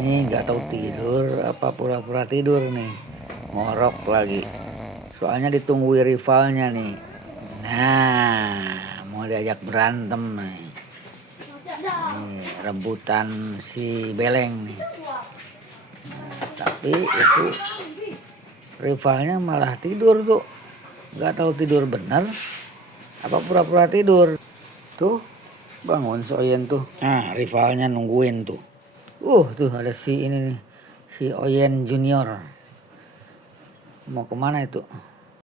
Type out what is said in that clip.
nih nggak tahu tidur apa pura-pura tidur nih, ngorok lagi. Soalnya ditungguin rivalnya nih. Nah, mau diajak berantem nih. Nih, rebutan si Beleng nih. Nah, tapi itu rivalnya malah tidur tuh. Nggak tahu tidur bener apa pura-pura tidur. Tuh, bangun si Oyen tuh. Nah, rivalnya nungguin tuh. Tuh ada si ini nih, si Oyen Junior. Mau kemana itu?